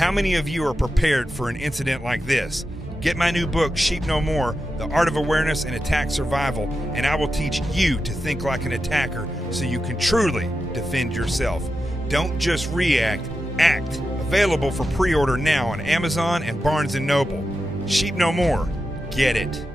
How many of you are prepared for an incident like this? Get my new book, Sheep No More, The Art of Awareness and Attack Survival, and I will teach you to think like an attacker so you can truly defend yourself. Don't just react, act. Available for pre-order now on Amazon and Barnes & Noble. Sheep No More. Get it.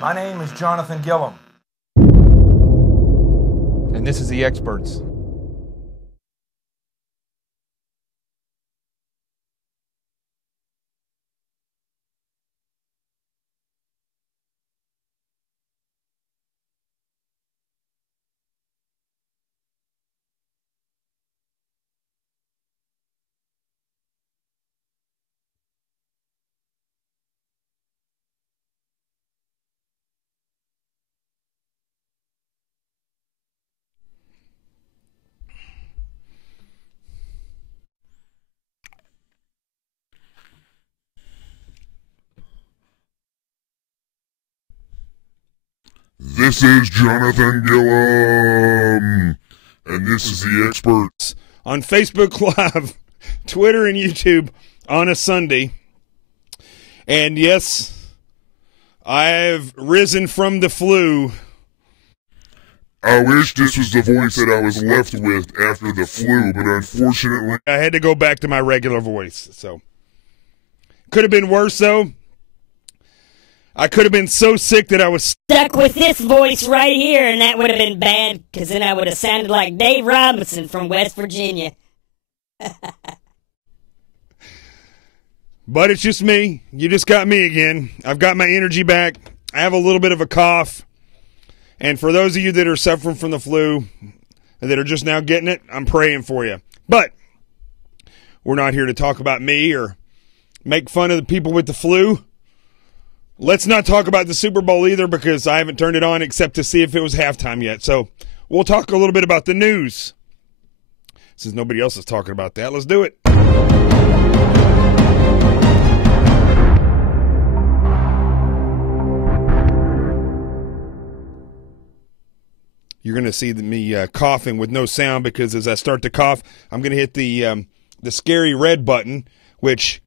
My name is Jonathan Gillum. And this is The Experts. This is Jonathan Gillum, and this is The Experts. On Facebook Live, Twitter, and YouTube on a Sunday. And yes, I've risen from the flu. I wish this was the voice that I was left with after the flu, but unfortunately, I had to go back to my regular voice. So, could have been worse, though. I could have been so sick that I was stuck with this voice right here, and that would have been bad, because then I would have sounded like Dave Robinson from West Virginia. But it's just me. You just got me again. I've got my energy back. I have a little bit of a cough. And for those of you that are suffering from the flu, that are just now getting it, I'm praying for you. But we're not here to talk about me or make fun of the people with the flu. Let's not talk about the Super Bowl either, because I haven't turned it on except to see if it was halftime yet. So we'll talk a little bit about the news. since nobody else is talking about that. Let's do it. You're going to see me coughing with no sound, because as I start to cough, I'm going to hit the scary red button, which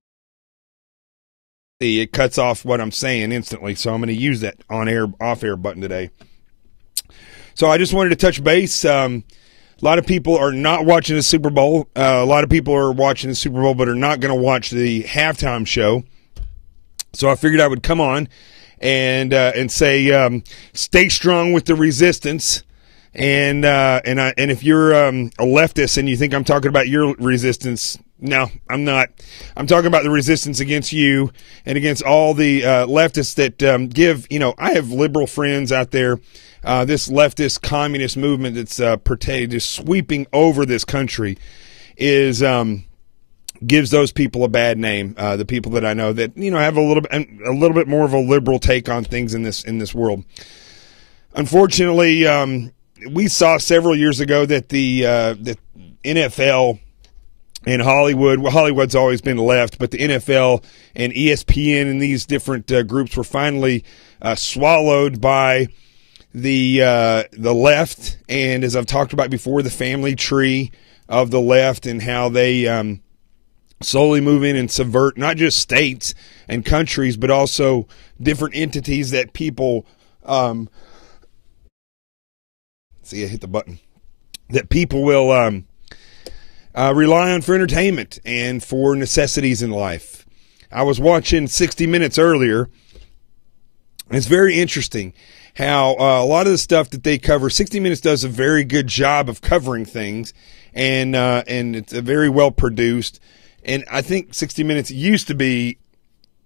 it cuts off what I'm saying instantly. So I'm going to use that on-air, off-air button today. So I just wanted to touch base. A lot of people are not watching the Super Bowl. A lot of people are watching the Super Bowl but are not going to watch the halftime show. So I figured I would come on and say, stay strong with the resistance. And if you're a leftist and you think I'm talking about your resistance, no, I'm not. I'm talking about the resistance against you and against all the leftists that give. I have liberal friends out there. This leftist communist movement that's just sweeping over this country is gives those people a bad name. The people that I know that have a little bit more of a liberal take on things in this world. Unfortunately, we saw several years ago that the NFL and Hollywood's always been left, but the NFL and ESPN and these different groups were finally swallowed by the left. And as I've talked about before, the family tree of the left and how they slowly move in and subvert not just states and countries, but also different entities that people see, I hit the button. That people will rely on for entertainment and for necessities in life. I was watching 60 Minutes earlier. It's very interesting how a lot of the stuff that they cover, 60 Minutes does a very good job of covering things, and it's a very well produced. And I think 60 Minutes used to be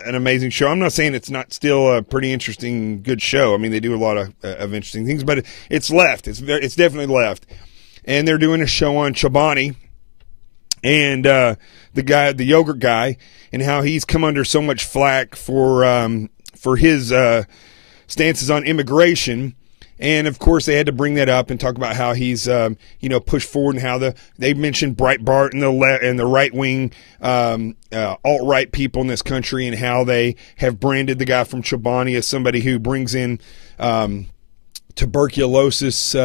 an amazing show. I'm not saying it's not still a pretty interesting, good show. I mean, they do a lot of interesting things, but it's left. It's definitely left. And they're doing a show on Chobani and the yogurt guy, and how he's come under so much flack for his stances on immigration. And of course, they had to bring that up and talk about how he's, pushed forward, and how they mentioned Breitbart and the right wing, alt-right people in this country, and how they have branded the guy from Chobani as somebody who brings in tuberculosis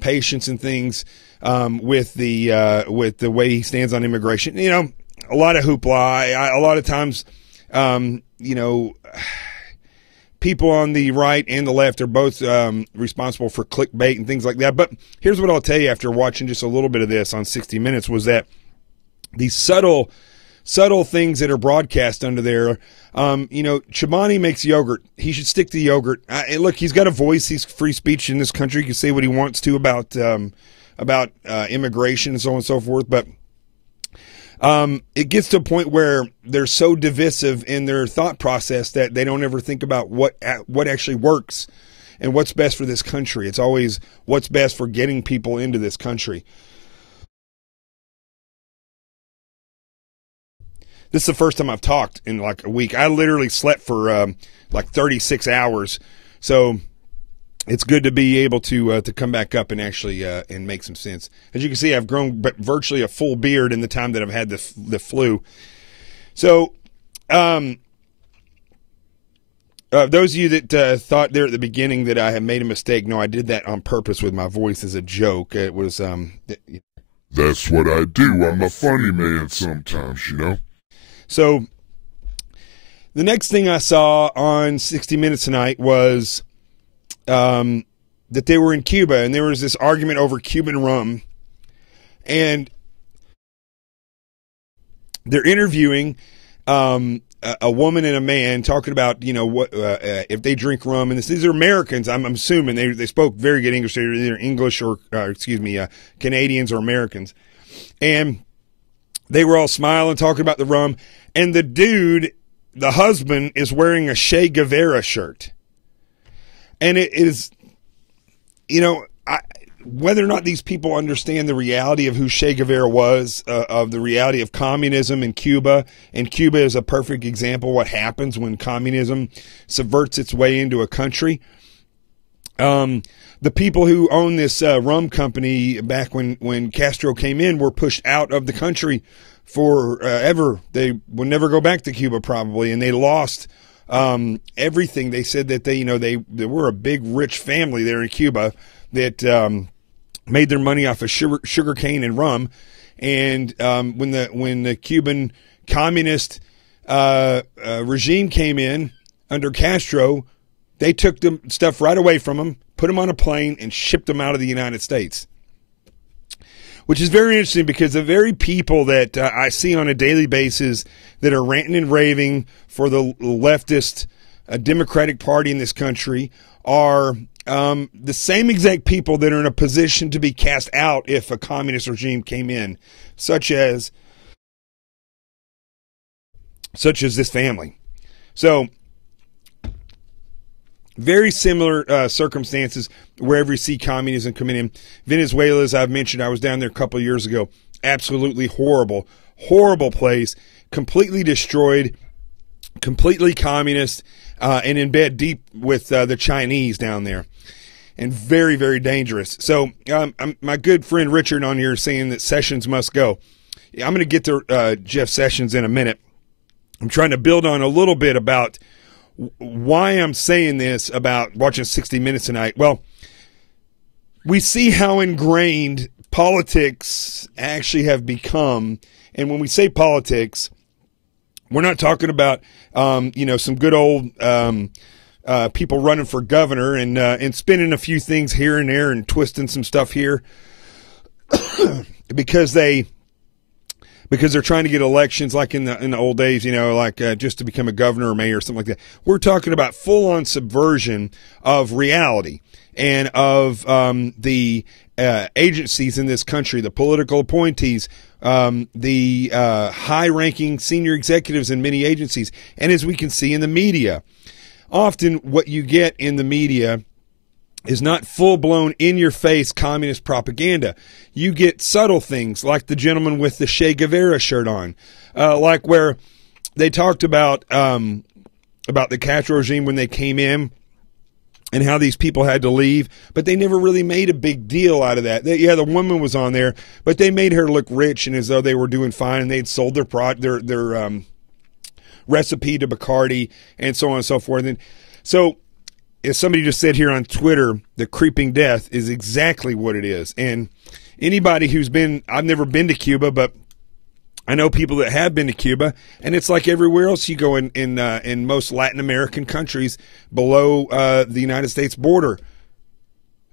patients and things with the way he stands on immigration. A lot of hoopla. A lot of times, people on the right and the left are both responsible for clickbait and things like that. But here's what I'll tell you after watching just a little bit of this on 60 Minutes, was that these subtle things that are broadcast under there, Chobani makes yogurt. He should stick to yogurt. Look, he's got a voice. He's free speech in this country. He can say what he wants to about immigration and so on and so forth. But it gets to a point where they're so divisive in their thought process that they don't ever think about what actually works and what's best for this country. It's always what's best for getting people into this country. This is the first time I've talked in like a week. I literally slept for like 36 hours. So it's good to be able to come back up and actually and make some sense. As you can see, I've grown virtually a full beard in the time that I've had the flu. So, those of you that thought there at the beginning that I had made a mistake, no, I did that on purpose with my voice as a joke. It was That's what I do. I'm a funny man sometimes, So, the next thing I saw on 60 Minutes tonight was that they were in Cuba, and there was this argument over Cuban rum, and they're interviewing a woman and a man talking about what if they drink rum, and these are Americans. I'm assuming they spoke very good English. They're either English or Canadians or Americans, and they were all smiling, talking about the rum, and the husband is wearing a Che Guevara shirt. And it is, whether or not these people understand the reality of who Che Guevara was, of the reality of communism in Cuba, and Cuba is a perfect example of what happens when communism subverts its way into a country. The people who own this rum company back when Castro came in were pushed out of the country forever. They would never go back to Cuba probably, and they lost everything. They said that they were a big rich family there in Cuba that made their money off of sugar cane and rum. And when the Cuban communist regime came in under Castro, they took the stuff right away from them, put them on a plane, and shipped them out of the United States. Which is very interesting because the very people that I see on a daily basis that are ranting and raving for the leftist Democratic Party in this country are the same exact people that are in a position to be cast out if a communist regime came in, such as this family. So, very similar circumstances wherever you see communism coming in. Venezuela, as I've mentioned, I was down there a couple of years ago. Absolutely horrible, horrible place. Completely destroyed, completely communist, and in bed deep with the Chinese down there. And very, very dangerous. So my good friend Richard on here is saying that Sessions must go. Yeah, I'm going to get to Jeff Sessions in a minute. I'm trying to build on a little bit about why I'm saying this about watching 60 Minutes tonight. Well, we see how ingrained politics actually have become. And when we say politics, we're not talking about, some good old people running for governor and spinning a few things here and there and twisting some stuff here because they're trying to get elections like in the old days, just to become a governor or mayor or something like that. We're talking about full-on subversion of reality and of the agencies in this country, the political appointees, the high-ranking senior executives in many agencies, and as we can see in the media. Often what you get in the media is not full-blown, in-your-face communist propaganda. You get subtle things like the gentleman with the Che Guevara shirt on, like where they talked about the Castro regime when they came in and how these people had to leave, but they never really made a big deal out of that. The woman was on there, but they made her look rich and as though they were doing fine, and they'd sold their recipe to Bacardi and so on and so forth. And so, as somebody just said here on Twitter, the creeping death is exactly what it is. And anybody who's been, I've never been to Cuba, but I know people that have been to Cuba, and it's like everywhere else you go in most Latin American countries below the United States border.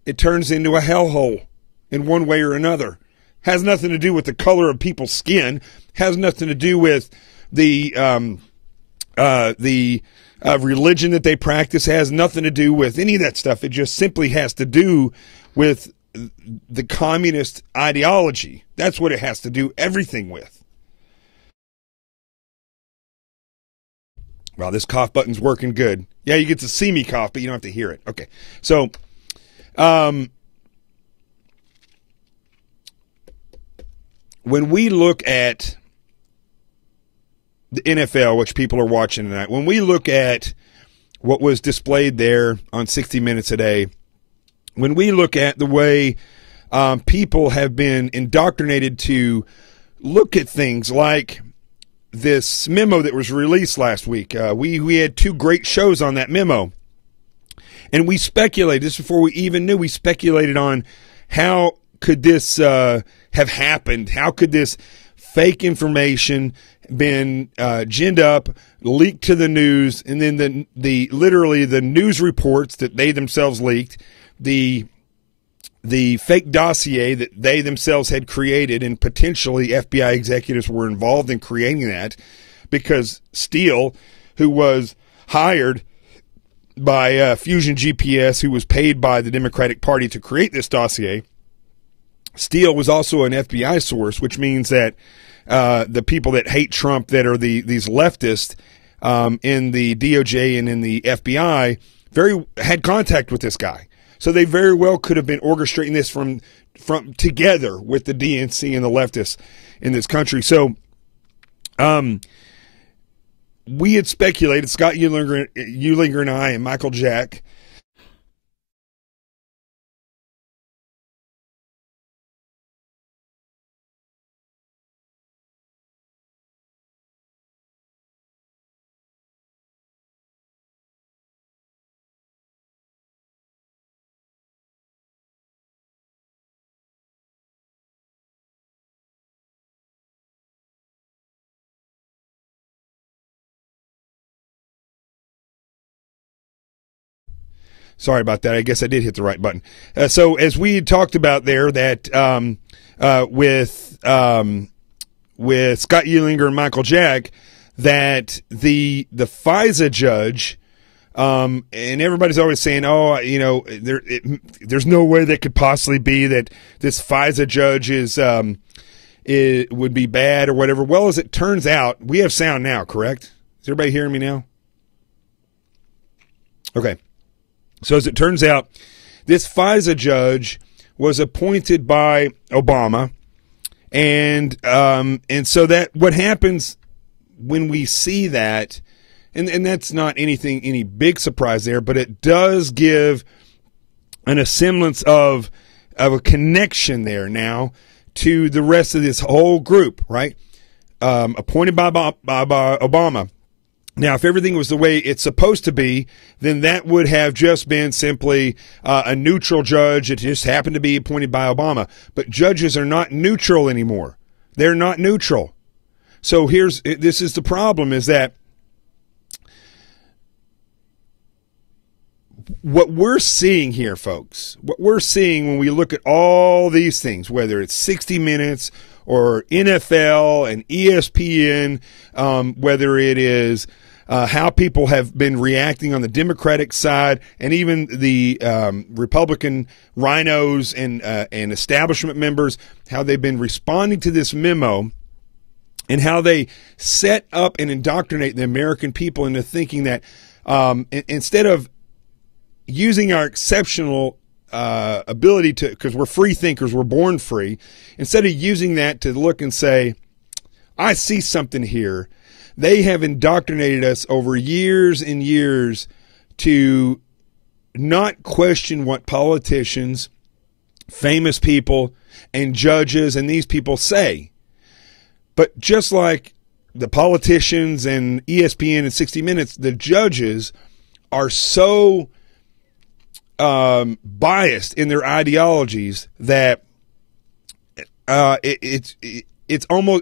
It turns into a hellhole in one way or another. Has nothing to do with the color of people's skin. Has nothing to do with the religion that they practice. Has nothing to do with any of that stuff. It just simply has to do with the communist ideology. That's what it has to do everything with. Wow, this cough button's working good. Yeah, you get to see me cough, but you don't have to hear it. Okay, so when we look at the NFL, which people are watching tonight, when we look at what was displayed there on 60 Minutes a Day, when we look at the way people have been indoctrinated to look at things like this memo that was released last week, we had two great shows on that memo, and we speculated, this before we even knew, we speculated on how could this have happened, how could this fake information been ginned up, leaked to the news, and then the literally the news reports that they themselves leaked, the fake dossier that they themselves had created, and potentially FBI executives were involved in creating that, because Steele, who was hired by Fusion GPS, who was paid by the Democratic Party to create this dossier, Steele was also an FBI source, which means that the people that hate Trump, that are these leftists in the DOJ and in the FBI, had contact with this guy. So they very well could have been orchestrating this from together with the DNC and the leftists in this country. So we had speculated, Scott Eulinger and I and Michael Jack, Sorry about that. I guess I did hit the right button. So as we had talked about there, that with Scott Eilinger and Michael Jack, that the FISA judge, and everybody's always saying, oh, you know, there's no way that could possibly be that this FISA judge it would be bad or whatever. Well, as it turns out, we have sound now, correct? Is everybody hearing me now? Okay. So as it turns out, this FISA judge was appointed by Obama, and so that what happens when we see that, and that's not any big surprise there, but it does give a semblance of a connection there now to the rest of this whole group, right? Appointed by Obama. Now, if everything was the way it's supposed to be, then that would have just been simply a neutral judge. It just happened to be appointed by Obama. But judges are not neutral anymore. They're not neutral. So this is the problem, is that what we're seeing here, folks, what we're seeing when we look at all these things, whether it's 60 Minutes or NFL and ESPN, whether it is how people have been reacting on the Democratic side, and even the Republican rhinos and establishment members, how they've been responding to this memo, and how they set up and indoctrinate the American people into thinking that instead of using our exceptional ability to, because we're free thinkers, we're born free, instead of using that to look and say, I see something here, they have indoctrinated us over years and years to not question what politicians, famous people, and judges and these people say. But just like the politicians and ESPN and 60 Minutes, the judges are so biased in their ideologies that it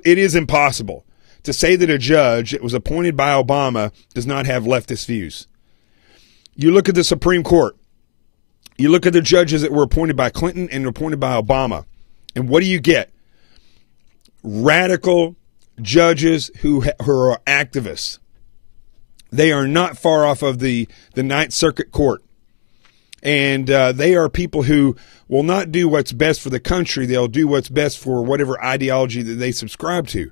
is impossible to say that a judge that was appointed by Obama does not have leftist views. You look at the Supreme Court. You look at the judges that were appointed by Clinton and appointed by Obama. And what do you get? Radical judges who are activists. They are not far off of the Ninth Circuit Court. And they are people who will not do what's best for the country. They'll do what's best for whatever ideology that they subscribe to.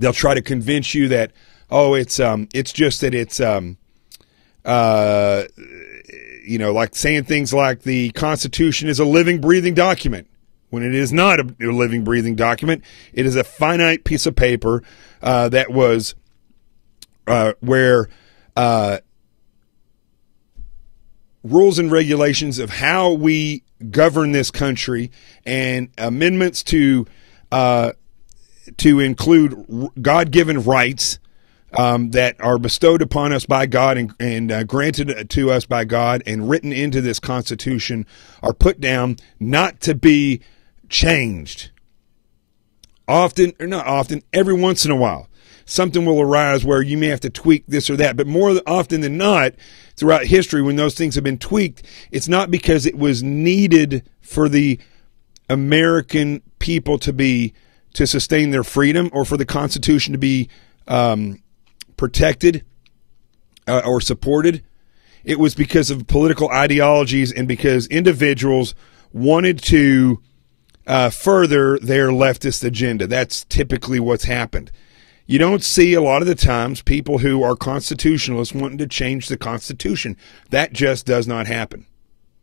They'll try to convince you that, oh, it's just that it's like saying things like the Constitution is a living, breathing document, when it is not a living, breathing document. It is a finite piece of paper that was where rules and regulations of how we govern this country and amendments to include God-given rights that are bestowed upon us by God and granted to us by God and written into this Constitution are put down not to be changed. Often, or not often, every once in a while, something will arise where you may have to tweak this or that. But more often than not, throughout history, when those things have been tweaked, it's not because it was needed for the American people to sustain their freedom or for the Constitution to be protected or supported. It was because of political ideologies and because individuals wanted to further their leftist agenda. That's typically what's happened. You don't see a lot of the times people who are constitutionalists wanting to change the Constitution. That just does not happen.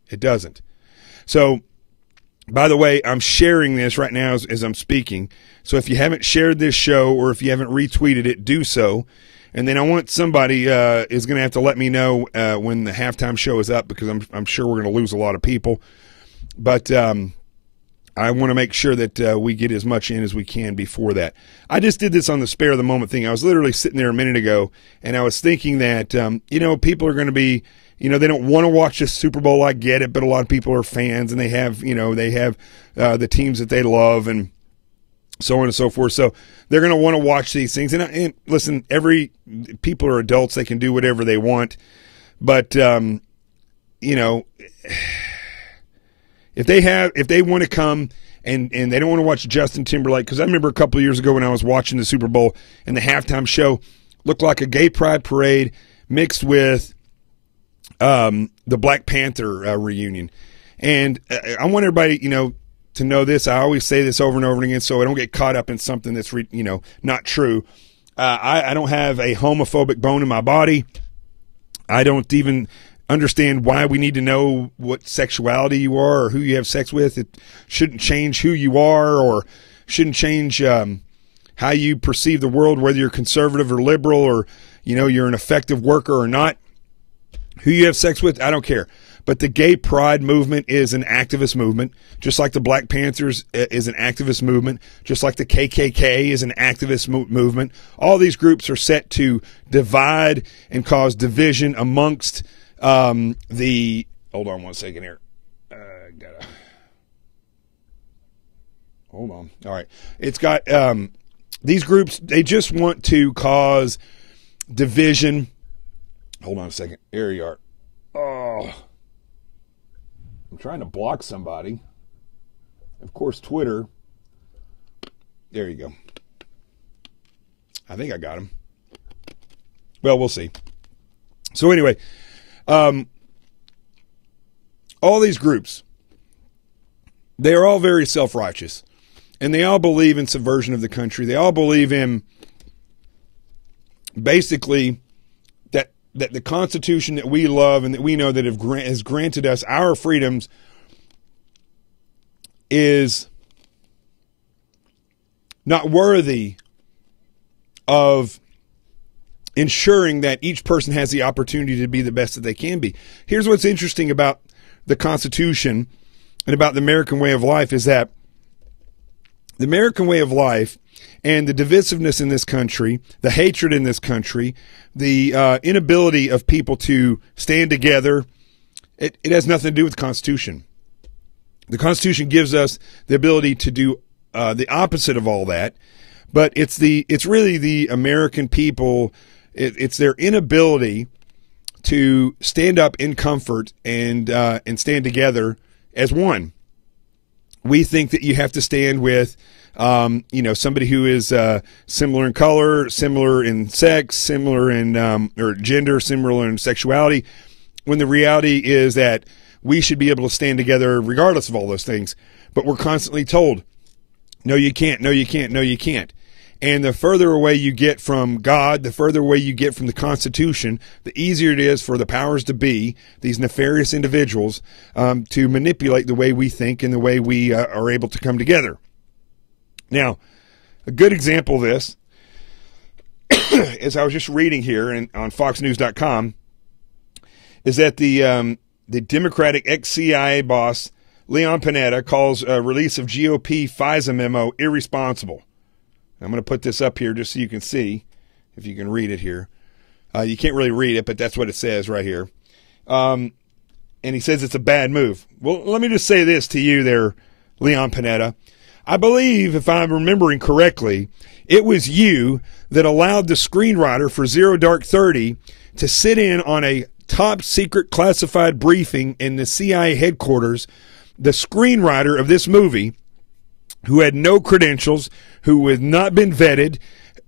It doesn't. So, by the way, I'm sharing this right now as I'm speaking. So if you haven't shared this show or if you haven't retweeted it, do so. And then I want somebody is going to have to let me know when the halftime show is up, because I'm sure we're going to lose a lot of people. But I want to make sure that we get as much in as we can before that. I just did this on the spare of the moment thing. I was literally sitting there a minute ago, and I was thinking that, people are going to be, they don't want to watch the Super Bowl. I get it, but a lot of people are fans, and they have the teams that they love and so on and so forth. So they're going to want to watch these things. And listen, people are adults. They can do whatever they want. But you know, if they want to come and they don't want to watch Justin Timberlake, because I remember a couple of years ago when I was watching the Super Bowl and the halftime show looked like a gay pride parade mixed with the Black Panther reunion. And I want everybody, you know, to know this. I always say this over and over again so I don't get caught up in something that's, you know, not true. I don't have a homophobic bone in my body. I don't even understand why we need to know what sexuality you are or who you have sex with. It shouldn't change who you are or shouldn't change how you perceive the world, whether you're conservative or liberal or, you know, you're an effective worker or not. Who you have sex with, I don't care. But the gay pride movement is an activist movement, just like the Black Panthers is an activist movement, just like the KKK is an activist movement. All these groups are set to divide and cause division amongst the. Hold on one second here. Hold on. All right. It's got these groups, they just want to cause division. Hold on a second. Here you are. Oh. I'm trying to block somebody. Of course, Twitter. There you go. I think I got him. Well, we'll see. So anyway, all these groups, they are all very self-righteous. And they all believe in subversion of the country. They all believe in basically that the Constitution that we love and that we know that has granted us our freedoms is not worthy of ensuring that each person has the opportunity to be the best that they can be. Here's what's interesting about the Constitution and about the American way of life is that the American way of life and the divisiveness in this country, the hatred in this country, the inability of people to stand together, it has nothing to do with the Constitution. The Constitution gives us the ability to do the opposite of all that, but it's really the American people. It's their inability to stand up in comfort and stand together as one. We think that you have to stand with, somebody who is similar in color, similar in sex, similar in or gender, similar in sexuality, when the reality is that we should be able to stand together regardless of all those things. But we're constantly told, no, you can't, no, you can't, no, you can't. And the further away you get from God, the further away you get from the Constitution, the easier it is for the powers to be, these nefarious individuals, to manipulate the way we think and the way we are able to come together. Now, a good example of this, as I was just reading here on FoxNews.com, is that the Democratic ex-CIA boss, Leon Panetta, calls release of GOP FISA memo irresponsible. I'm going to put this up here just so you can see, if you can read it here. You can't really read it, but that's what it says right here. And he says it's a bad move. Well, let me just say this to you there, Leon Panetta. I believe, if I'm remembering correctly, it was you that allowed the screenwriter for Zero Dark 30 to sit in on a top secret classified briefing in the CIA headquarters. The screenwriter of this movie, who had no credentials, who had not been vetted,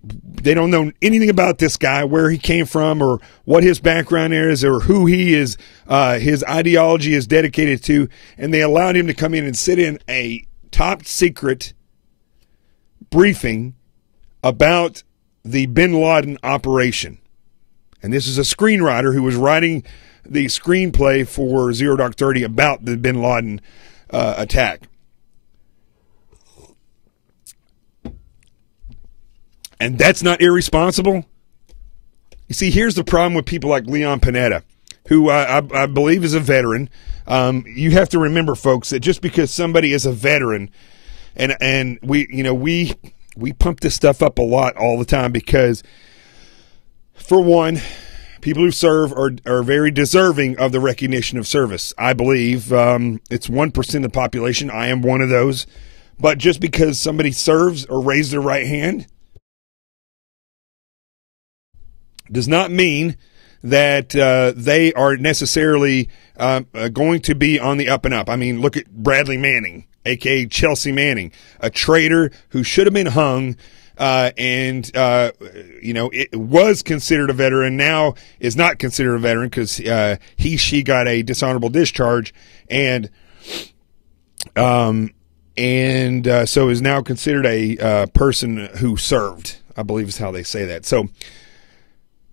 they don't know anything about this guy, where he came from or what his background is or who he is, his ideology is dedicated to, and they allowed him to come in and sit in a top secret briefing about the bin Laden operation. And this is a screenwriter who was writing the screenplay for Zero Dark 30 about the bin Laden attack. And that's not irresponsible? You see, here's the problem with people like Leon Panetta, who I believe is a veteran. You have to remember, folks, that just because somebody is a veteran, and we pump this stuff up a lot all the time because, for one, people who serve are very deserving of the recognition of service. I believe it's 1% of the population. I am one of those. But just because somebody serves or raised their right hand does not mean that they are necessarily going to be on the up and up. I mean, look at Bradley Manning, a.k.a. Chelsea Manning, a traitor who should have been hung, and it was considered a veteran, now is not considered a veteran because she got a dishonorable discharge, and so is now considered a person who served, I believe is how they say that. So,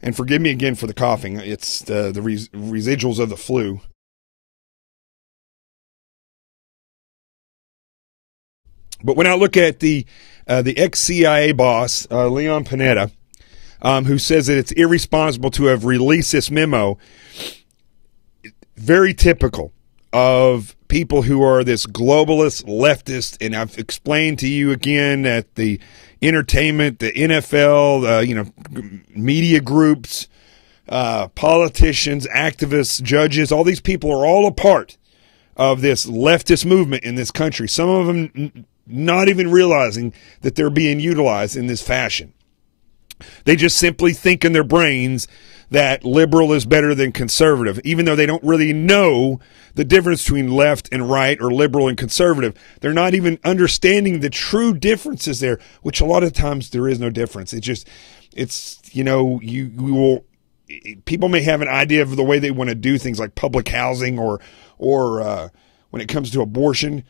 and forgive me again for the coughing. It's the residuals of the flu. But when I look at the ex-CIA boss, Leon Panetta, who says that it's irresponsible to have released this memo, very typical of people who are this globalist leftist, and I've explained to you again that the entertainment, the NFL, media groups, politicians, activists, judges, all these people are all a part of this leftist movement in this country. Some of them not even realizing that they're being utilized in this fashion. They just simply think in their brains that liberal is better than conservative, even though they don't really know the difference between left and right or liberal and conservative. They're not even understanding the true differences there, which a lot of times there is no difference. People may have an idea of the way they want to do things like public housing or when it comes to abortion,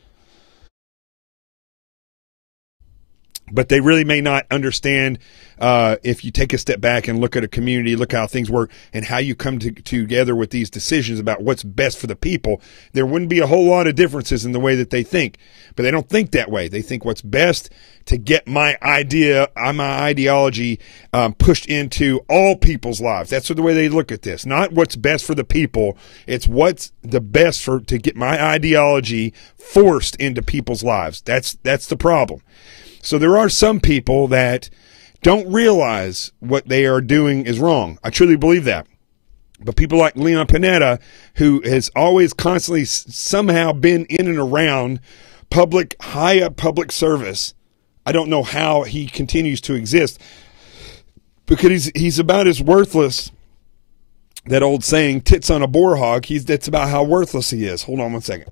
but they really may not understand if you take a step back and look at a community, look how things work, and how you come together with these decisions about what's best for the people. There wouldn't be a whole lot of differences in the way that they think, but they don't think that way. They think what's best to get my ideology pushed into all people's lives. That's the way they look at this. Not what's best for the people. It's what's the best to get my ideology forced into people's lives. That's the problem. So there are some people that don't realize what they are doing is wrong. I truly believe that. But people like Leon Panetta, who has always constantly somehow been in and around high up public service, I don't know how he continues to exist, because he's about as worthless. That old saying, tits on a boar hog, that's about how worthless he is. Hold on one second.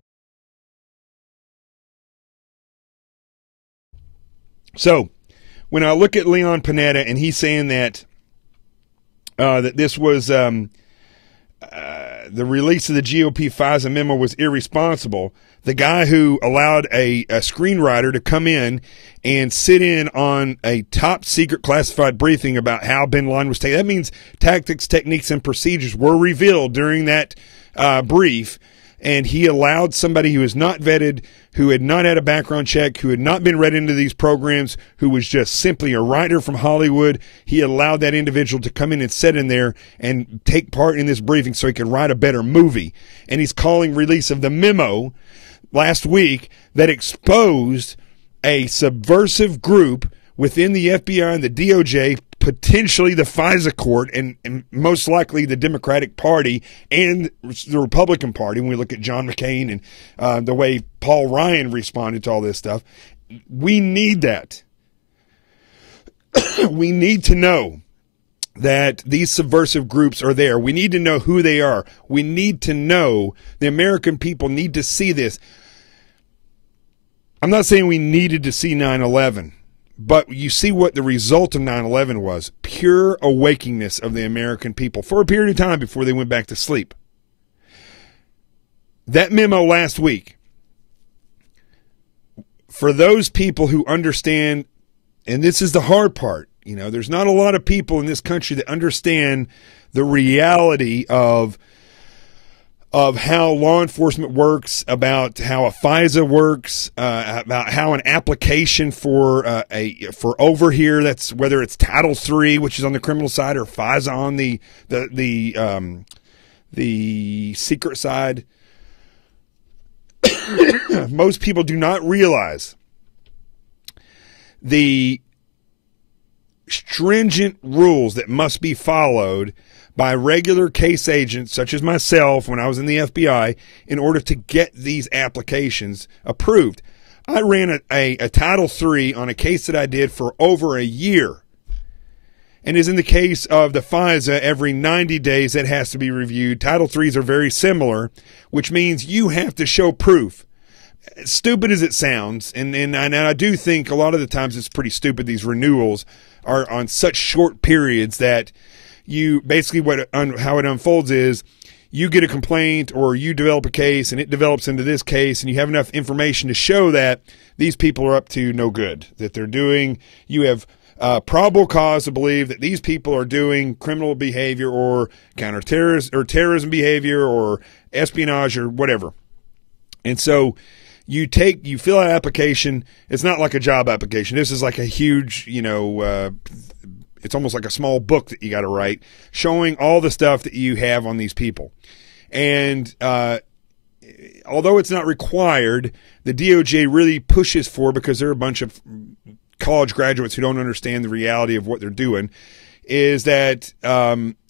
So, when I look at Leon Panetta and he's saying that that this was the release of the GOP FISA memo was irresponsible, the guy who allowed a screenwriter to come in and sit in on a top secret classified briefing about how bin Laden was taken, that means tactics, techniques, and procedures were revealed during that brief, and he allowed somebody who is not vetted, who had not had a background check, who had not been read into these programs, who was just simply a writer from Hollywood, he allowed that individual to come in and sit in there and take part in this briefing so he could write a better movie. And he's calling release of the memo last week that exposed a subversive group within the FBI and the DOJ, potentially the FISA court, and most likely the Democratic Party and the Republican Party, when we look at John McCain and the way Paul Ryan responded to all this stuff. We need that. We need to know that these subversive groups are there. We need to know who they are. We need to know, the American people need to see this. I'm not saying we needed to see 9/11. But you see what the result of 9/11 was. Pure awakeness of the American people for a period of time before they went back to sleep. That memo last week, for those people who understand, and this is the hard part, there's not a lot of people in this country that understand the reality of how law enforcement works, about how a FISA works, about how an application for over here, that's whether it's Title III, which is on the criminal side, or FISA on the secret side. Most people do not realize the stringent rules that must be followed by regular case agents such as myself when I was in the FBI in order to get these applications approved. I ran a Title III on a case that I did for over a year. And as in the case of the FISA, every 90 days it has to be reviewed. Title IIIs are very similar, which means you have to show proof. Stupid as it sounds, and I do think a lot of the times it's pretty stupid. These renewals are on such short periods that you basically how it unfolds is you get a complaint or you develop a case and it develops into this case, and you have enough information to show that these people are up to no good, that you have probable cause to believe that these people are doing criminal behavior or counterterrorism or terrorism behavior or espionage or whatever. And so you fill out an application. It's not like a job application. This is like a huge, it's almost like a small book that you got to write showing all the stuff that you have on these people. And although it's not required, the DOJ really pushes for, because they're a bunch of college graduates who don't understand the reality of what they're doing, is that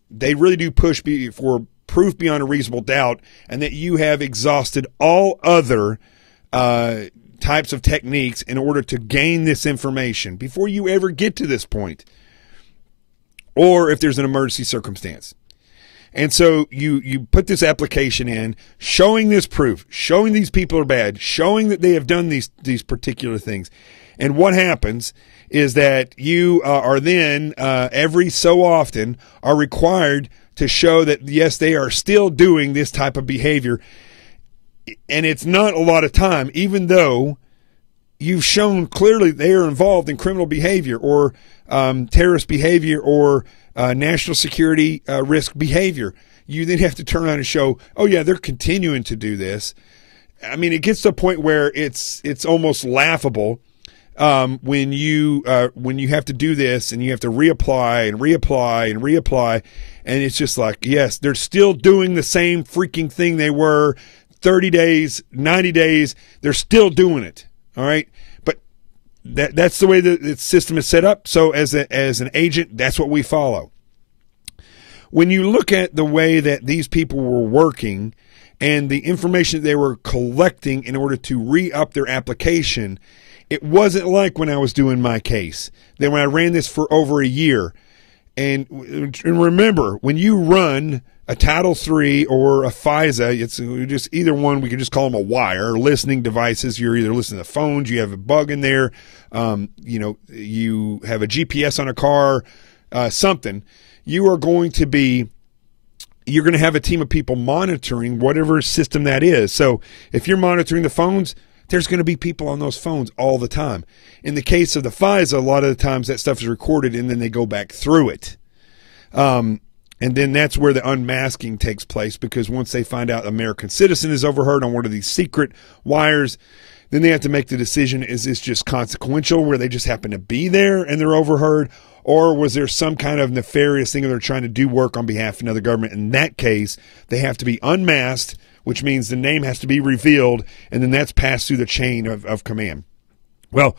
they really do push for proof beyond a reasonable doubt, and that you have exhausted all other types of techniques in order to gain this information before you ever get to this point, or if there's an emergency circumstance. And so you put this application in, showing this proof, showing these people are bad, showing that they have done these particular things. And what happens is that you are then every so often are required to show that, yes, they are still doing this type of behavior. And it's not a lot of time, even though you've shown clearly they are involved in criminal behavior or terrorist behavior or national security risk behavior. You then have to turn around and show, oh, yeah, they're continuing to do this. I mean, it gets to a point where it's almost laughable when you have to do this and you have to reapply and reapply and reapply. And it's just like, yes, they're still doing the same freaking thing they were 30 days, 90 days, they're still doing it. All right. But that's the way the system is set up. So as an agent, that's what we follow. When you look at the way that these people were working and the information they were collecting in order to re-up their application, it wasn't like when I was doing my case. Then when I ran this for over a year. And remember, when you run a Title III or a FISA, it's just either one. We can just call them a wire, listening devices. You're either listening to phones, you have a bug in there, you have a GPS on a car, something. You're going to have a team of people monitoring whatever system that is. So if you're monitoring the phones, there's going to be people on those phones all the time. In the case of the FISA, a lot of the times that stuff is recorded and then they go back through it. And then that's where the unmasking takes place, because once they find out American citizen is overheard on one of these secret wires, then they have to make the decision, is this just consequential where they just happen to be there and they're overheard, or was there some kind of nefarious thing where they're trying to do work on behalf of another government? In that case, they have to be unmasked, which means the name has to be revealed, and then that's passed through the chain of command. Well,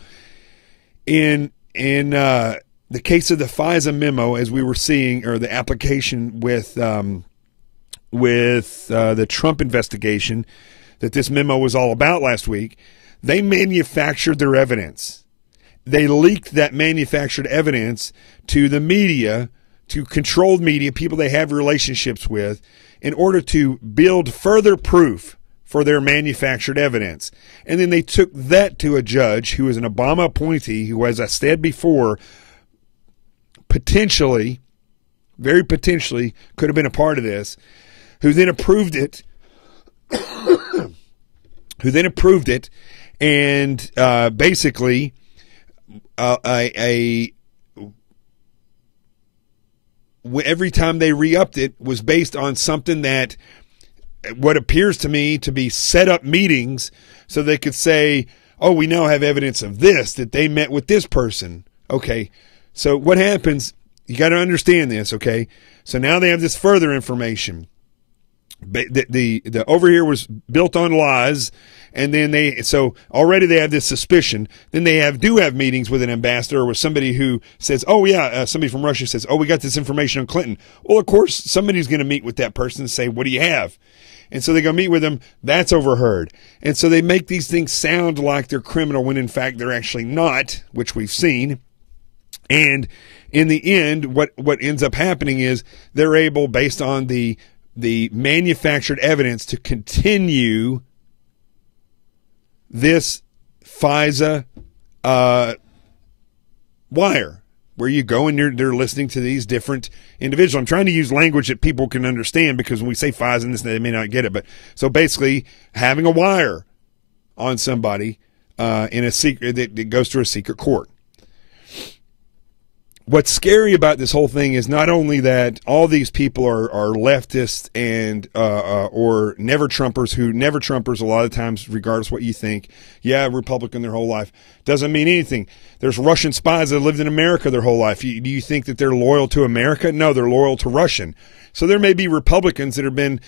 in the case of the FISA memo, as we were seeing, or the application with the Trump investigation that this memo was all about last week, they manufactured their evidence. They leaked that manufactured evidence to the media, to controlled media, people they have relationships with, in order to build further proof for their manufactured evidence. And then they took that to a judge who is an Obama appointee, who, as I said before, potentially, very potentially, could have been a part of this, who then approved it, and basically every time they re-upped it was based on something that, what appears to me to be set up meetings so they could say, oh, we now have evidence of this, that they met with this person. Okay, so what happens, you got to understand this, okay? So now they have this further information. The over here was built on lies, and then so already they have this suspicion. Then they do have meetings with an ambassador or with somebody who says, oh yeah, somebody from Russia says, oh, we got this information on Clinton. Well, of course, somebody's going to meet with that person and say, what do you have? And so they go meet with them. That's overheard. And so they make these things sound like they're criminal when in fact they're actually not, which we've seen. And in the end, what ends up happening is they're able, based on the manufactured evidence, to continue this FISA wire, where you go and they're listening to these different individuals. I'm trying to use language that people can understand, because when we say FISA and this, they may not get it. But so basically, having a wire on somebody in a secret that goes through a secret court. What's scary about this whole thing is not only that all these people are leftists and or never Trumpers, who never Trumpers a lot of times, regardless what you think. Yeah, Republican their whole life. Doesn't mean anything. There's Russian spies that lived in America their whole life. Do you think that they're loyal to America? No, they're loyal to Russian. So there may be Republicans that have been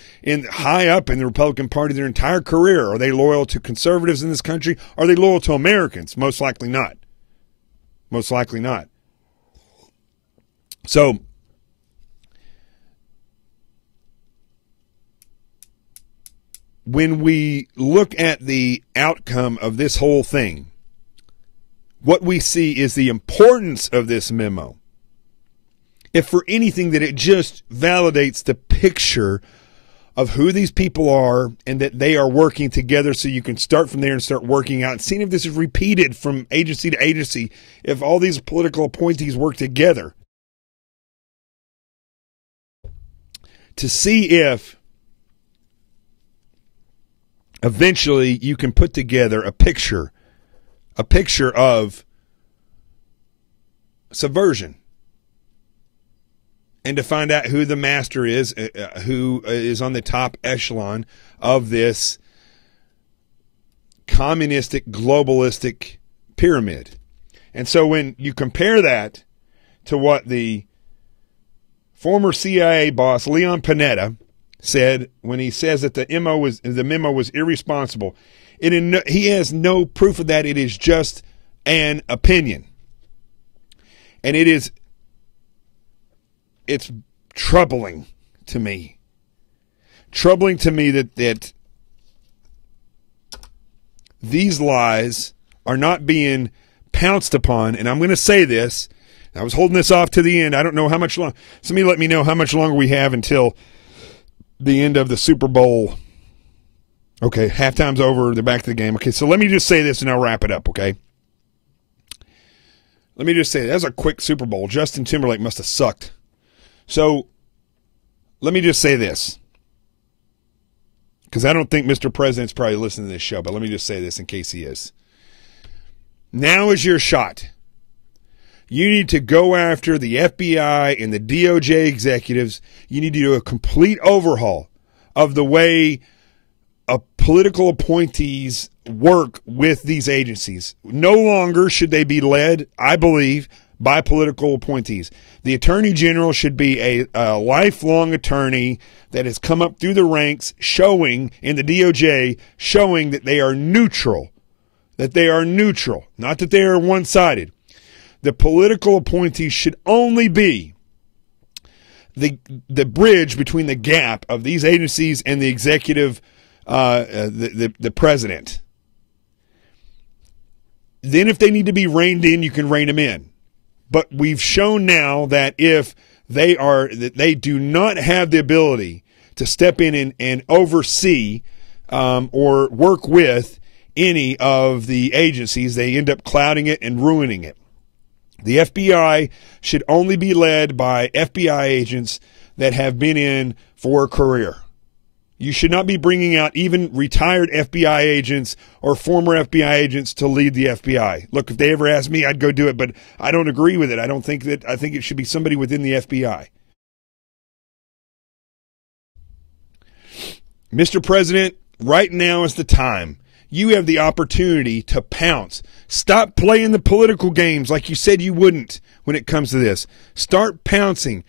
high up in the Republican Party their entire career. Are they loyal to conservatives in this country? Are they loyal to Americans? Most likely not. Most likely not. So when we look at the outcome of this whole thing, what we see is the importance of this memo. If for anything, that it just validates the picture of who these people are and that they are working together, so you can start from there and start working out and seeing if this is repeated from agency to agency, if all these political appointees work together, to see if eventually you can put together a picture of subversion, and to find out who the master is, who is on the top echelon of this communistic, globalistic pyramid. And so when you compare that to what the former CIA boss Leon Panetta said when he says that the memo was irresponsible, he has no proof of that. It is just an opinion, and it's troubling to me. Troubling to me that these lies are not being pounced upon. And I'm going to say this. I was holding this off to the end. I don't know how much longer. Somebody let me know how much longer we have until the end of the Super Bowl. Okay, halftime's over. They're back to the game. Okay, so let me just say this and I'll wrap it up, okay? Let me just say, that was a quick Super Bowl. Justin Timberlake must have sucked. So let me just say this, because I don't think Mr. President's probably listening to this show, but let me just say this in case he is. Now is your shot. You need to go after the FBI and the DOJ executives. You need to do a complete overhaul of the way political appointees work with these agencies. No longer should they be led, I believe, by political appointees. The Attorney General should be a lifelong attorney that has come up through the ranks, showing, in the DOJ, showing that they are neutral. That they are neutral, not that they are one-sided. The political appointees should only be the bridge between the gap of these agencies and the executive, the president. Then if they need to be reined in, you can rein them in. But we've shown now that if they do not have the ability to step in and oversee or work with any of the agencies, they end up clouding it and ruining it. The FBI should only be led by FBI agents that have been in for a career. You should not be bringing out even retired FBI agents or former FBI agents to lead the FBI. Look, if they ever asked me, I'd go do it, but I don't agree with it. I think it should be somebody within the FBI. Mr. President, right now is the time. You have the opportunity to pounce. Stop playing the political games like you said you wouldn't when it comes to this. Start pouncing.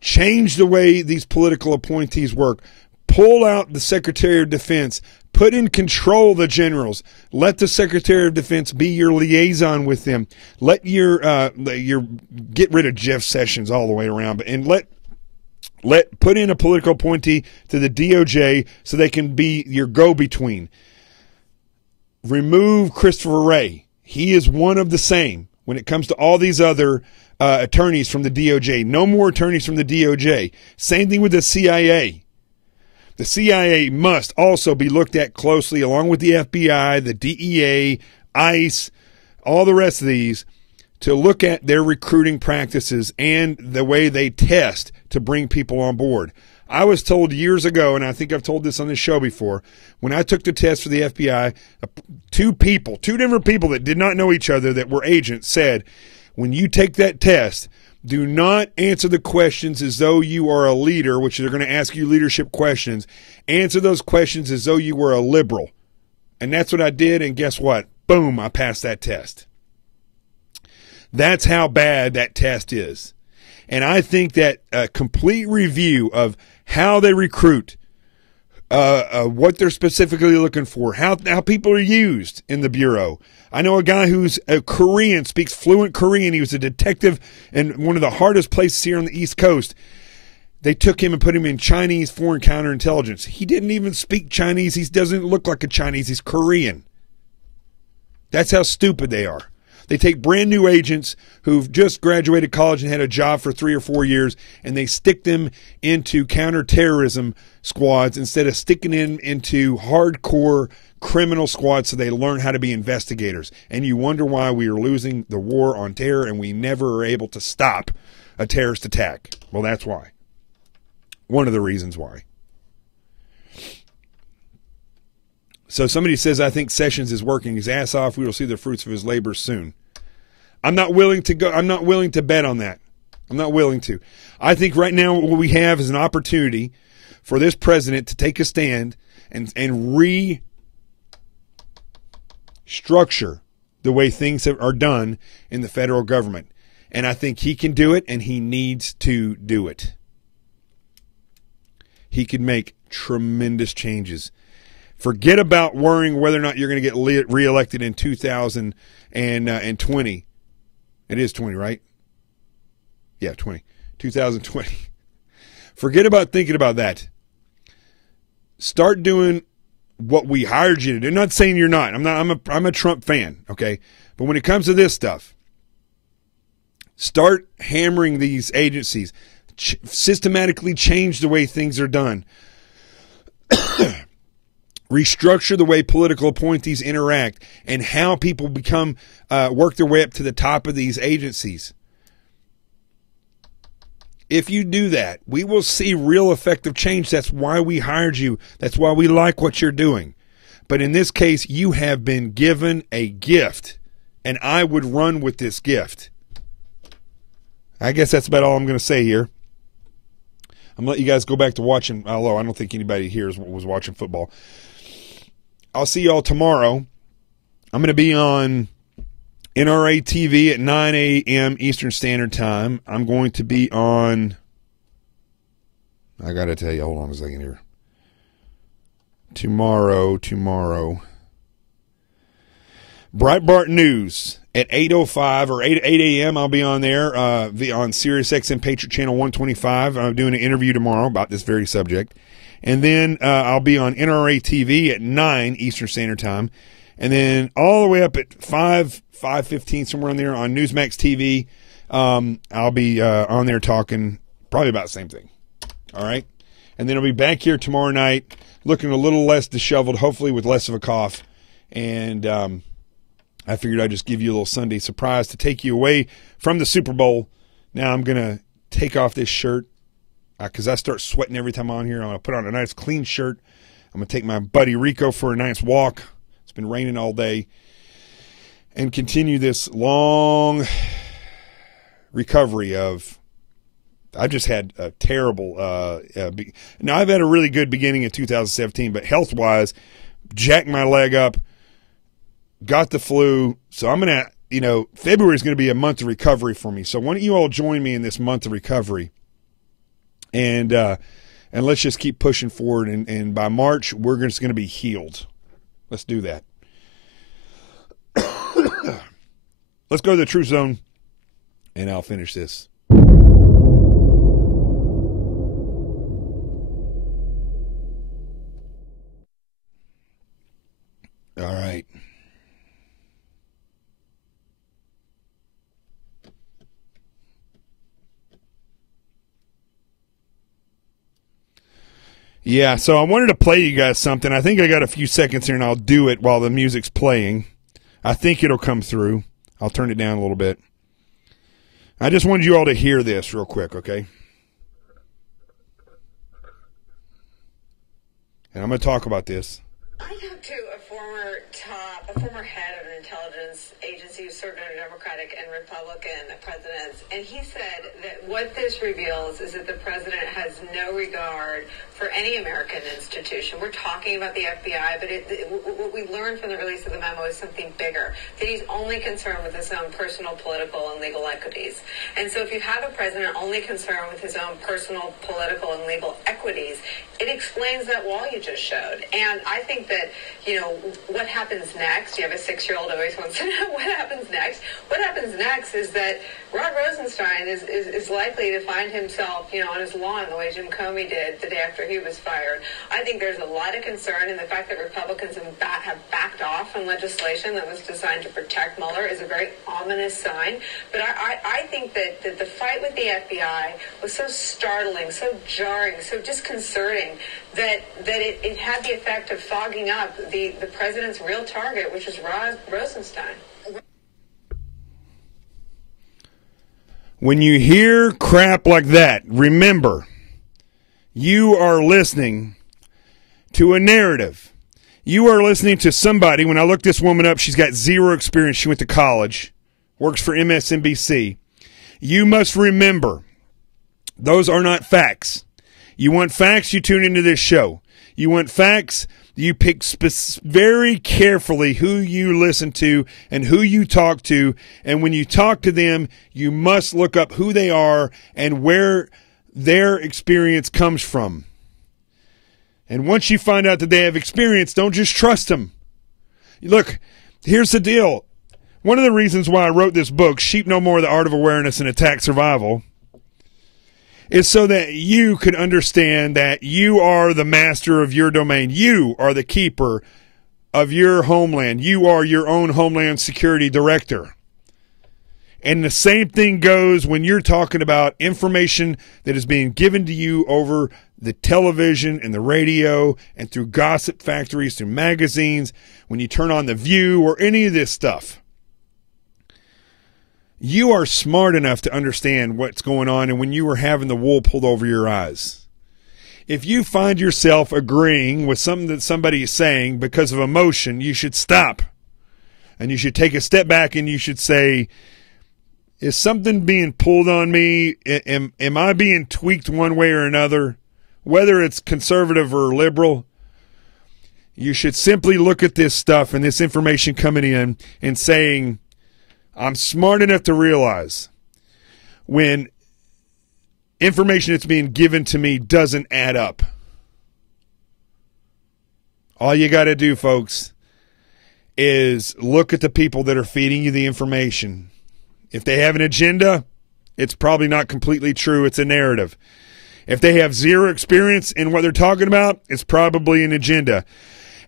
Change the way these political appointees work. Pull out the Secretary of Defense. Put in control the generals. Let the Secretary of Defense be your liaison with them. Let your get rid of Jeff Sessions all the way around, and put in a political appointee to the DOJ so they can be your go-between. Remove Christopher Wray. He is one of the same when it comes to all these other attorneys from the DOJ. No more attorneys from the DOJ. Same thing with the CIA. The CIA must also be looked at closely, along with the FBI, the DEA, ICE, all the rest of these, to look at their recruiting practices and the way they test to bring people on board. I was told years ago, and I think I've told this on this show before, when I took the test for the FBI, two different people that did not know each other that were agents said, when you take that test, do not answer the questions as though you are a leader, which they're going to ask you leadership questions. Answer those questions as though you were a liberal. And that's what I did, and guess what? Boom, I passed that test. That's how bad that test is. And I think that a complete review of how they recruit, what they're specifically looking for, how people are used in the Bureau. I know a guy who's a Korean, speaks fluent Korean. He was a detective in one of the hardest places here on the East Coast. They took him and put him in Chinese foreign counterintelligence. He didn't even speak Chinese. He doesn't look like a Chinese. He's Korean. That's how stupid they are. They take brand new agents who've just graduated college and had a job for 3 or 4 years, and they stick them into counterterrorism squads instead of sticking them into hardcore criminal squads so they learn how to be investigators. And you wonder why we are losing the war on terror and we never are able to stop a terrorist attack. Well, that's why. One of the reasons why. So somebody says, I think Sessions is working his ass off. We will see the fruits of his labor soon. I'm not willing to bet on that. I'm not willing to. I think right now what we have is an opportunity for this president to take a stand and restructure the way things are done in the federal government. And I think he can do it, and he needs to do it. He could make tremendous changes. Forget about worrying whether or not you're going to get reelected in 2020. It is 20, right? Yeah, 2020. Forget about thinking about that. Start doing what we hired you to do. I'm not saying you're not. I'm a Trump fan, okay? But when it comes to this stuff, start hammering these agencies. Systematically change the way things are done. Restructure the way political appointees interact and how people become work their way up to the top of these agencies. If you do that, we will see real effective change. That's why we hired you. That's why we like what you're doing. But in this case, you have been given a gift, and I would run with this gift. I guess that's about all I'm going to say here. I'm going to let you guys go back to watching, although I don't think anybody here was watching football. I'll see y'all tomorrow. I'm going to be on NRA TV at 9 a.m. Eastern Standard Time. I'm going to be on, I got to tell you, hold on a second here. Tomorrow. Breitbart News at 8:05 or 8 a.m. I'll be on there on Sirius XM Patriot Channel 125. I'm doing an interview tomorrow about this very subject. And then I'll be on NRA TV at 9 Eastern Standard Time. And then all the way up at 5:15, somewhere on there on Newsmax TV, I'll be on there talking probably about the same thing. All right? And then I'll be back here tomorrow night looking a little less disheveled, hopefully with less of a cough. And I figured I'd just give you a little Sunday surprise to take you away from the Super Bowl. Now I'm going to take off this shirt because I start sweating every time I'm on here. I'm going to put on a nice clean shirt. I'm going to take my buddy Rico for a nice walk. It's been raining all day. And continue this long recovery of, I just had a terrible, now I've had a really good beginning in 2017, but health-wise, jacked my leg up, got the flu. So I'm going to, February is going to be a month of recovery for me. So why don't you all join me in this month of recovery? And let's just keep pushing forward. And by March, we're just going to be healed. Let's do that. Let's go to the Truth Zone, and I'll finish this. All right. Yeah, so I wanted to play you guys something. I think I got a few seconds here, and I'll do it while the music's playing. I think it'll come through. I'll turn it down a little bit. I just wanted you all to hear this real quick, okay? And I'm going to talk about this. I talked to a former head of an intelligence agency who served under Democratic and Republican presidents, and he said that what this reveals is that the president has no regard for any American institution. We're talking about the FBI, but what we learned from the release of the memo is something bigger, that he's only concerned with his own personal, political, and legal equities. And so if you have a president only concerned with his own personal, political, and legal equities, it explains that wall you just showed. And I think that, you know, what happens next, you have a 6-year-old who always wants to know what happens next. What happens next is that Rod Rosenstein is likely to find himself, you know, on his lawn the way Jim Comey did the day after he was fired. I think there's a lot of concern, and the fact that Republicans have backed off on legislation that was designed to protect Mueller is a very ominous sign. But I think that the fight with the FBI was so startling, so jarring, so disconcerting that it had the effect of fogging up the president's real target, which is Rod Rosenstein. When you hear crap like that, remember, you are listening to a narrative. You are listening to somebody. When I looked this woman up, she's got 0 experience. She went to college, works for MSNBC. You must remember, those are not facts. You want facts, you tune into this show. You want facts, you pick very carefully who you listen to and who you talk to. And when you talk to them, you must look up who they are and where their experience comes from. And once you find out that they have experience, don't just trust them. Look, here's the deal. One of the reasons why I wrote this book, Sheep No More, The Art of Awareness and Attack Survival, is so that you can understand that you are the master of your domain. You are the keeper of your homeland. You are your own Homeland Security Director. And the same thing goes when you're talking about information that is being given to you over the television and the radio and through gossip factories, through magazines, when you turn on The View or any of this stuff. You are smart enough to understand what's going on and when you are having the wool pulled over your eyes. If you find yourself agreeing with something that somebody is saying because of emotion, you should stop. And you should take a step back and you should say, is something being pulled on me? Am I being tweaked one way or another? Whether it's conservative or liberal, you should simply look at this stuff and this information coming in and saying, I'm smart enough to realize when information that's being given to me doesn't add up. All you got to do, folks, is look at the people that are feeding you the information. If they have an agenda, it's probably not completely true. It's a narrative. If they have 0 experience in what they're talking about, it's probably an agenda.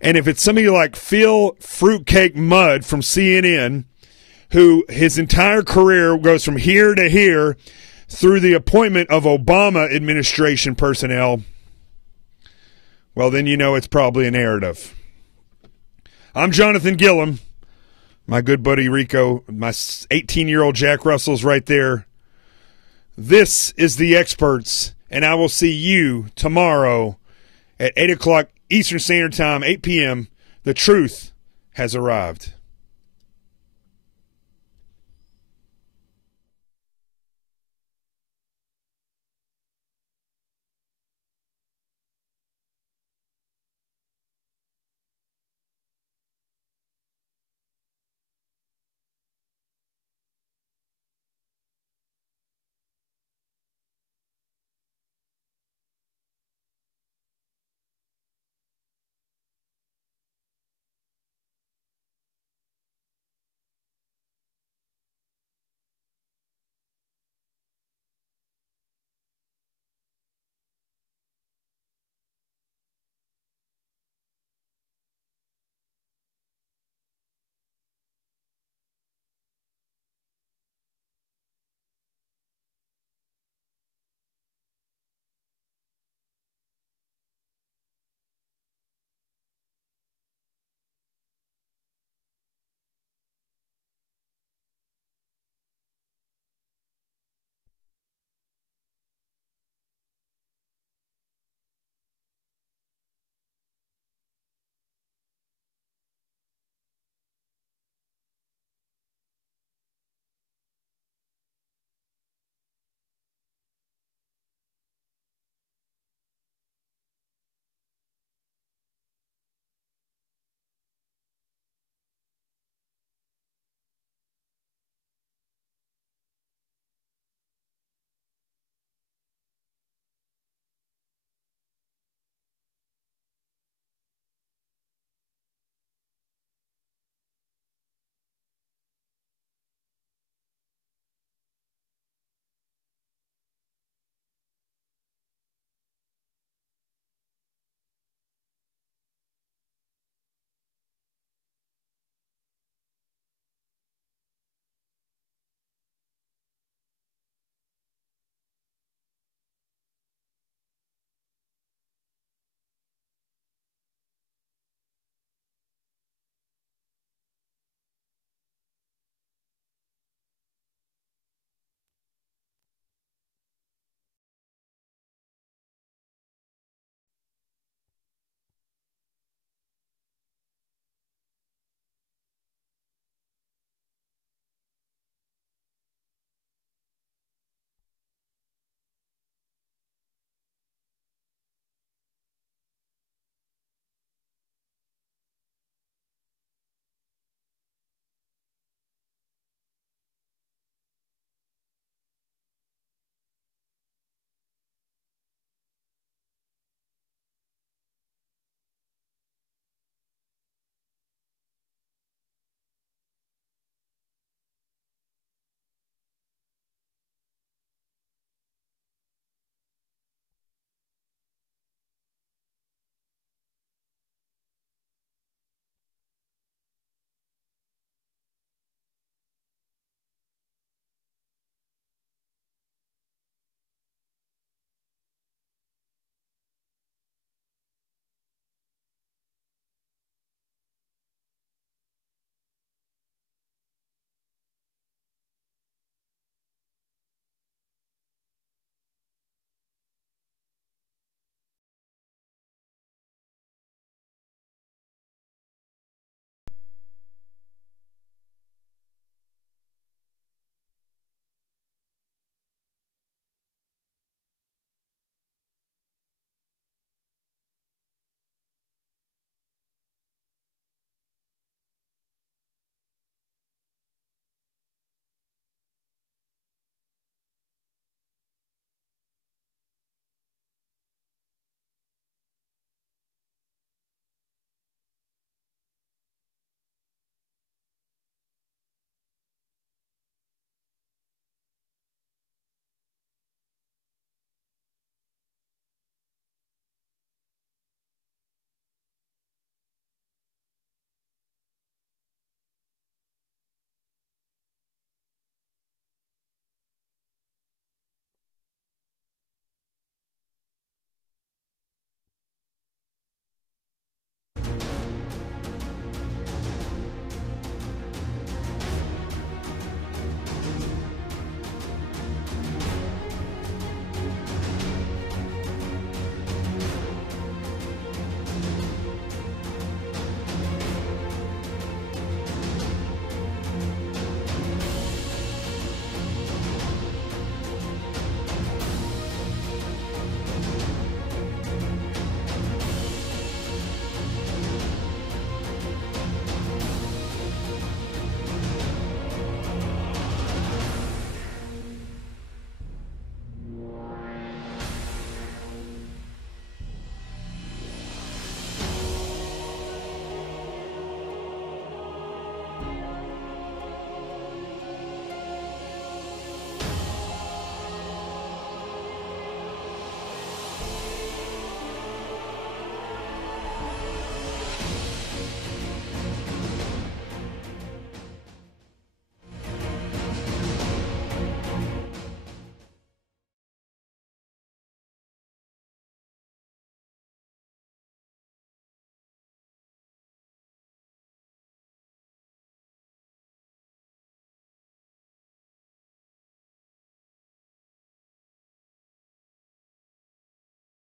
And if it's somebody like Phil Fruitcake Mudd from CNN, who his entire career goes from here to here through the appointment of Obama administration personnel, well, then you know it's probably a narrative. I'm Jonathan Gillum. My good buddy Rico, my 18-year-old Jack Russell's right there. This is The Experts, and I will see you tomorrow at 8 o'clock Eastern Standard Time, 8 p.m. The truth has arrived.